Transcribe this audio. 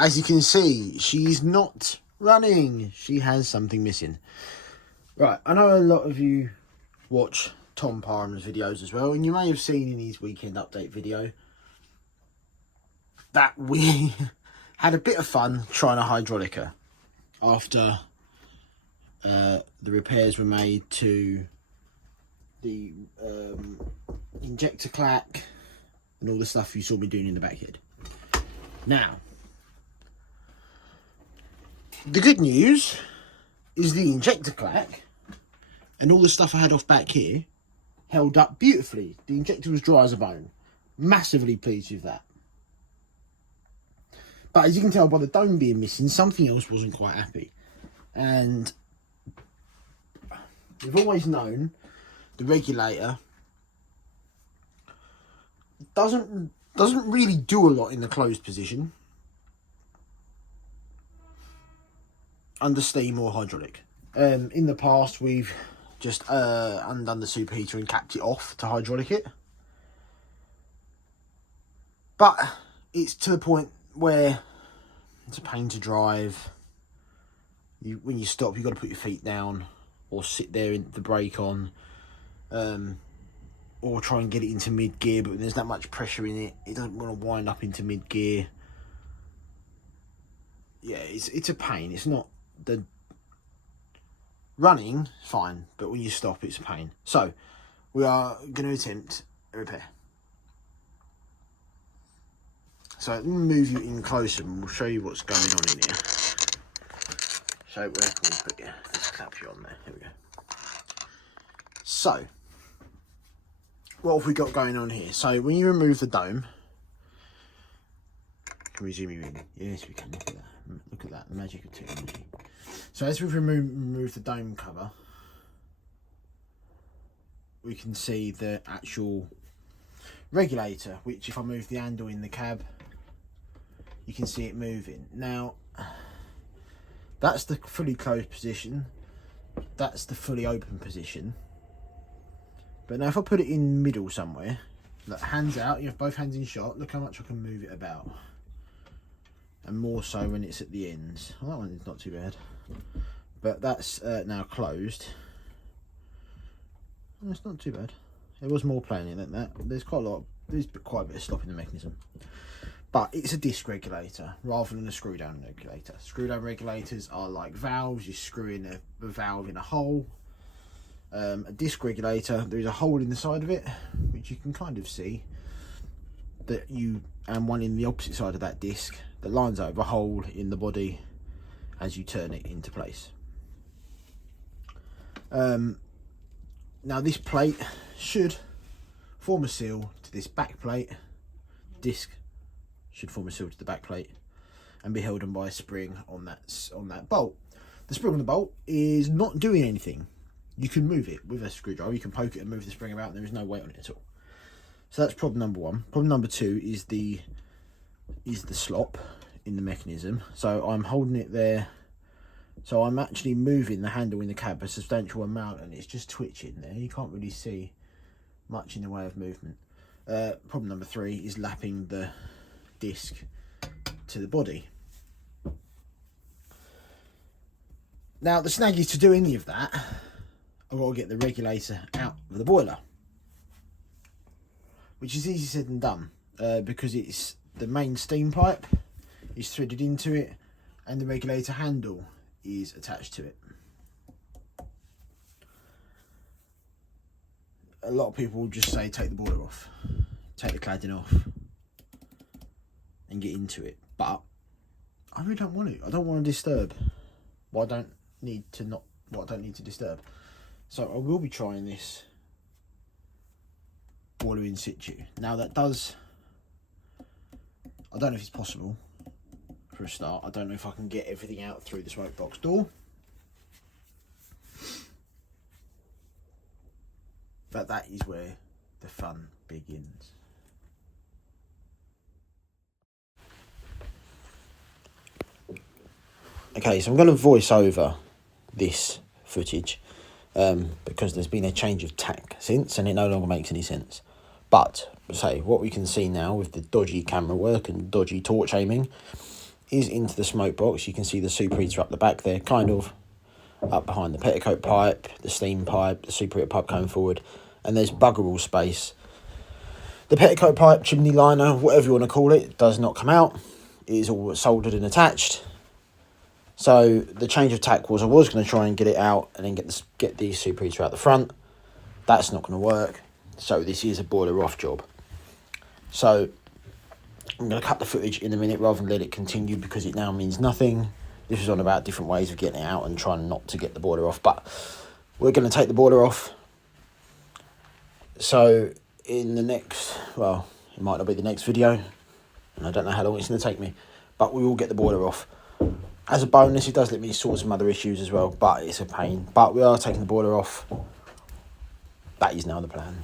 as you can see, she's not running. She has something missing. Right, I know a lot of you watch Tom Parham's videos as well, and you may have seen in his weekend update video that we had a bit of fun trying to hydraulic her after the repairs were made to the injector clack and all the stuff you saw me doing in the backyard. Now, the good news is the injector clack and all the stuff I had off back here held up beautifully. The injector was dry as a bone. Massively pleased with that. But as you can tell by the dome being missing, something else wasn't quite happy. And we've always known the regulator doesn't really do a lot in the closed position under steam or hydraulic. In the past, we've just undone the superheater and capped it off to hydraulic it. But it's to the point where it's a pain to drive. When you stop, you've got to put your feet down or sit there with the brake on, or try and get it into mid-gear, but there's that much pressure in it, it doesn't want to wind up into mid-gear. Yeah, it's a pain. It's not the running, fine, but when you stop, it's a pain. So, we are going to attempt a repair. So, let me move you in closer and we'll show you what's going on in here. So, where can we put you? Let's clap you on there. Here we go. So, what have we got going on here? So, when you remove the dome, can we zoom you in? Yes, we can. Look at that. Look at that. The magic of technology. So, as we've removed the dome cover, we can see the actual regulator, which if I move the handle in the cab, you can see it moving. Now, that's the fully closed position. That's the fully open position. But now if I put it in middle somewhere, look, hands out, you have both hands in shot, look how much I can move it about. And more so when it's at the ends. Well, that one is not too bad. But that's now closed. It's not too bad. There was more playing in it than that. There's quite a bit of slop in the mechanism. But it's a disc regulator rather than a screw down regulator. Screw down regulators are like valves. You screw in a valve in a hole. A disc regulator, there is a hole in the side of it, which you can kind of see, and one in the opposite side of that disc that lines out of a hole in the body as you turn it into place. Now this plate should form a seal to this back plate. Disc should form a seal to the back plate and be held on by a spring on that bolt. The spring on the bolt is not doing anything. You can move it with a screwdriver. You can poke it and move the spring about, and there is no weight on it at all. So that's problem number one. Problem number two is the slop in the mechanism. So I'm holding it there. So I'm actually moving the handle in the cab a substantial amount, and it's just twitching there. You can't really see much in the way of movement. Problem number three is lapping the disc to the body. Now the snag is to do any of that, I've got to get the regulator out of the boiler, which is easy said than done, because it's the main steam pipe is threaded into it and the regulator handle is attached to it. A lot of people will just say take the boiler off, take the cladding off and get into it, but I really don't want to. I don't want to disturb what I don't need to disturb. So I will be trying this boiler in situ. Now that does, I don't know if it's possible for a start. I don't know if I can get everything out through the smoke box door. But that is where the fun begins. Okay, so I'm going to voice over this footage because there's been a change of tack since and it no longer makes any sense. But say what we can see now with the dodgy camera work and dodgy torch aiming is into the smoke box. You can see the superheater up the back there, kind of up behind the petticoat pipe, the steam pipe, the superheater pipe coming forward, and there's bugger all space. The petticoat pipe, chimney liner, whatever you want to call it, does not come out. It is all soldered and attached. So the change of tack was I was going to try and get it out and then get the superheater out the front. That's not going to work. So this is a boiler off job. So I'm going to cut the footage in a minute rather than let it continue because it now means nothing. This was on about different ways of getting it out and trying not to get the boiler off. But we're going to take the boiler off. So in the next, well, it might not be the next video. And I don't know how long it's going to take me. But we will get the boiler off. As a bonus, it does let me sort some other issues as well. But it's a pain. But we are taking the boiler off. That is now the plan.